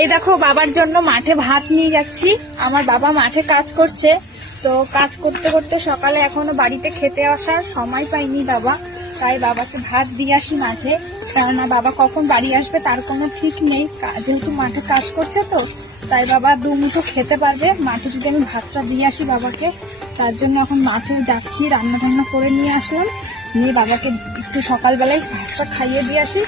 এই দেখো বাবার জন্য মাঠে ভাত নিয়ে যাচ্ছি। আমার বাবা মাঠে কাজ করছে, তো কাজ করতে করতে সকালে এখনো বাড়িতে খেতে আসার সময় পাইনি বাবা, তাই বাবাকে ভাত দিয়ে আসি মাঠে। কেননা বাবা কখন বাড়ি আসবে তার কোনো ঠিক নেই, যেহেতু মাঠে কাজ করছে, তো তাই বাবা দুমুঠো খেতে পারবে মাঠে যদি আমি ভাতটা দিয়ে আসি বাবাকে। তার জন্য এখন মাঠে যাচ্ছি, রান্না টান্না করে নিয়ে আসলাম, নিয়ে বাবাকে একটু সকালবেলায় ভাতটা খাইয়ে দিয়ে আসি,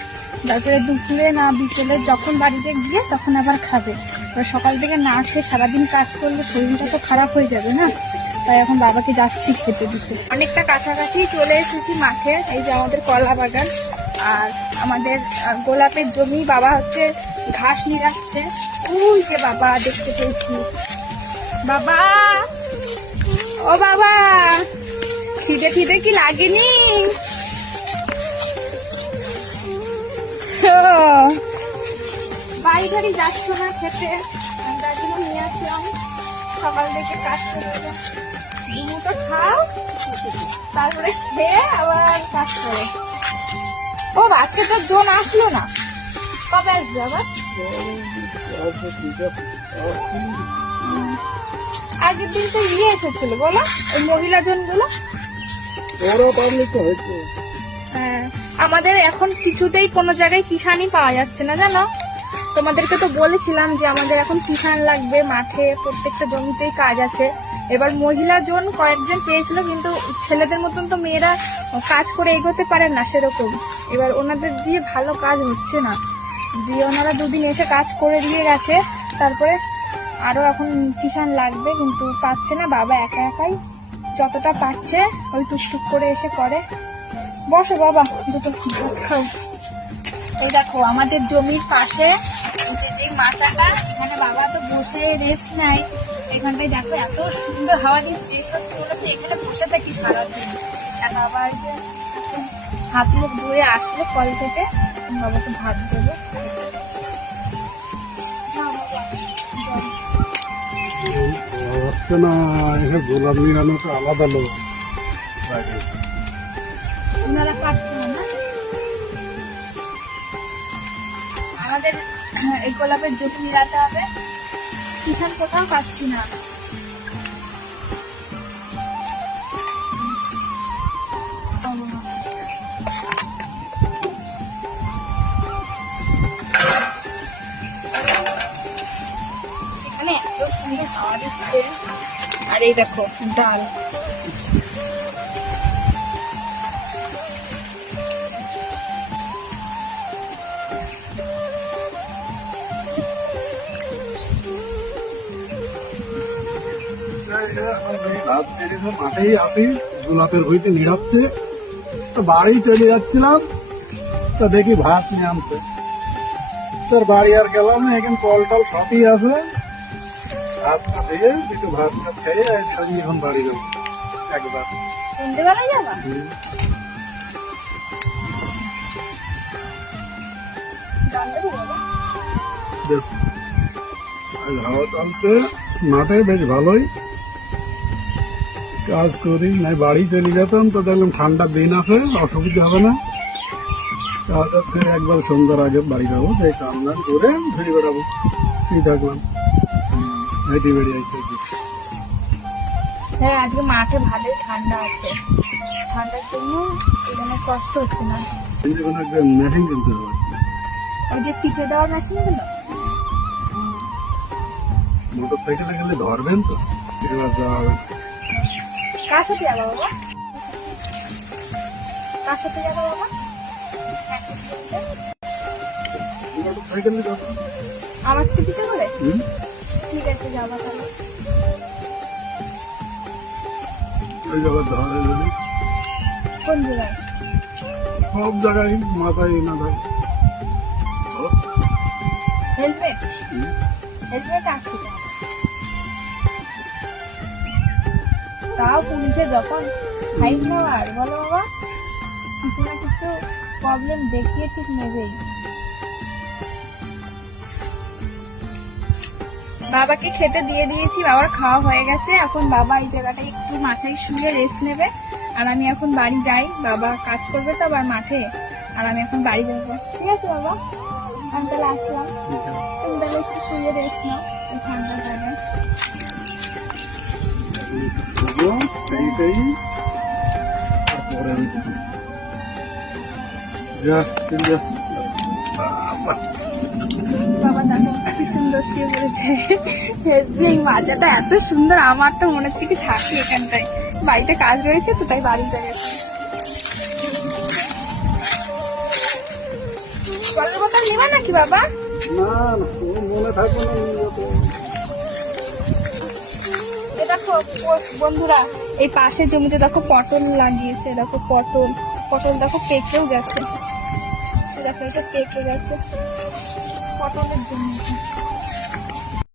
তারপরে দুপুরে না বিকেলে যখন বাড়িতে গিয়ে তখন আবার খাবে। এবার সকাল থেকে না খেয়ে সারাদিন কাজ করলে শরীরটা তো খারাপ হয়ে যাবে না, তাই এখন বাবাকে যাচ্ছি খেতে দিতে। অনেকটা কাছাকাছি চলে এসেছি মাঠে। এই যে আমাদের কলা বাগান আর আমাদের গোলাপের জমি। বাবা হচ্ছে ঘাস নিয়ে ওই যে বাবা দেখতে পেয়েছি। বাবা, ও বাবা, খিদে খিদে কি লাগেনি? বাড়ি ঘাড়ি যাচ্ছ না খেতে, তার জন্য নিয়ে আসলাম। সকাল থেকে কাজ করতে দুটো খাও, তারপরে খেয়ে আবার কাজ করে। ও আজকে তো জোন আসলো না, কবে আসবে আবার? আগের দিন তো ইয়ে এসেছিল বলো, ওই মহিলা জন গুলো। হ্যাঁ, আমাদের এখন কিছুতেই কোনো জায়গায় কিষানই পাওয়া যাচ্ছে না জানো। তোমাদেরকে তো বলেছিলাম যে আমাদের এখন কিষান লাগবে, মাঠে প্রত্যেকটা জমিতেই কাজ আছে। এবার মহিলা জন কয়েকজন পেয়েছিল, কিন্তু ছেলেদের মতন তো মেয়েরা কাজ করে এগোতে পারেন না সেরকম। এবার ওনাদের দিয়ে ভালো কাজ হচ্ছে না, দিয়ে ওনারা দুদিন এসে কাজ করে দিয়ে গেছে। তারপরে আরো এখন কিষান লাগবে, কিন্তু পাচ্ছে না। বাবা একা একাই যতটা পাচ্ছে ওই টুকটুক করে এসে করে। বসো বাবা, দুটো খাও। ওই দেখো আমাদের জমির পাশে যে মাচাটা, এখানে বাবা তো বসে রেস্ট নেয়। এখানটায় দেখো এত সুন্দর হাওয়া দিচ্ছে, সত্যি মনে হচ্ছে এখানে বসে থাকি সারাদিন। আর বাবা যে হাত মুখ ধুয়ে আসলে কল থেকে বাবাকে ভাত দেবো। গোলাপ নিরানো তো আলাদা লোক, ওনারা পাচ্ছে না। আমাদের এই গোলাপের জমি মিলাতে হবে, কিষান কোথাও পাচ্ছি না। এখানে এত সুন্দর হাওয়া দিচ্ছে। আর এই দেখো ডাল, মাঠেই আসি, গোলাপের বইতে নিড়াচ্ছে, তো বাড়ি চলে যাচ্ছিলাম, তো দেখি ভাত নিয়ে আনছে। তোর বাড়ি আর গেলাম না, এখন কল টল সবই আছে। ভাতটা দিয়ে একটু ভাত ভাত খেয়ে এখন বাড়ি যাবো একবার। সন্ধ্যেবেলায় যাবা? হাওয়া চলছে মাঠে, বেশ ভালোই কাজ করি। নাই বাড়ি চলে যেতাম, তো দেখলাম ঠান্ডার দিন আছে, অসুবিধা হবে না। কাজ করে একবার সন্ধ্যার আগে বাড়ি যাবো, এই কাম দাম করে ঘুরে বেড়াবো। ফ্রি থাকলাম, হেঁটে বেরিয়ে আসে। হ্যাঁ, আজকে মাঠে ভালোই ঠান্ডা আছে, ঠান্ডার জন্য এখানে কষ্ট হচ্ছে না। মেশিন কিনতে হবে, ওই যে পিঠে দেওয়ার মেশিন গুলো। মোটর সাইকেলে গেলে ধরবেন তো, এবার যাওয়া হবে। কার সাথে যাবো বাবা? কার সাথে যাবো বাবা? মোটর সাইকেলে যাবো। আমার স্কুটিতে করে? ঠিক আছে, যাবো তাহলে। ওই জায়গায় ধরে যদি কোন জায়গায়? সব জায়গায় মাথায় না ধরে। হেলমেট? হেলমেট আছে তাও পুলিশে যখন ফাইন নেওয়ার বলো বাবা, কিছু না কিছু প্রবলেম দেখিয়ে ঠিক নেবেই। বাবাকে খেতে দিয়ে দিয়েছি, বাবার খাওয়া হয়ে গেছে। এখন বাবা এই জায়গাটায় একটু মাচায় শুয়ে রেস্ট নেবে, আর আমি এখন বাড়ি যাই। বাবা কাজ করবে তো আবার মাঠে, আর আমি এখন বাড়ি যাবো। ঠিক আছে বাবা, আমি তাহলে আসলাম, তুমি তাহলে গিয়ে রেস্ট নাও এই ঠান্ডা জায়গায়। বুঝলো? এইটাই তারপরে আমি যা চলে যা। বাবা দেখো কি সুন্দর শুয়ে পড়েছে। হেসবি, এই মাচাটা এত সুন্দর, আমার তো মনে হচ্ছে কি থাকি এখানটায়। বাড়িতে কাজ রয়েছে তো তাই বাড়িতে গেছে। জলের বোতল নেবা নাকি বাবা? না না, ওর মনে থাকবে না নিয়ে যেতে। এ দেখো বন্ধুরা, এই পাশের জমিতে দেখো পটল লাগিয়েছে, দেখো পটল, পটল দেখো পেকেও গেছে। এই দেখো এটা পেকে গেছে, পটলের জমি।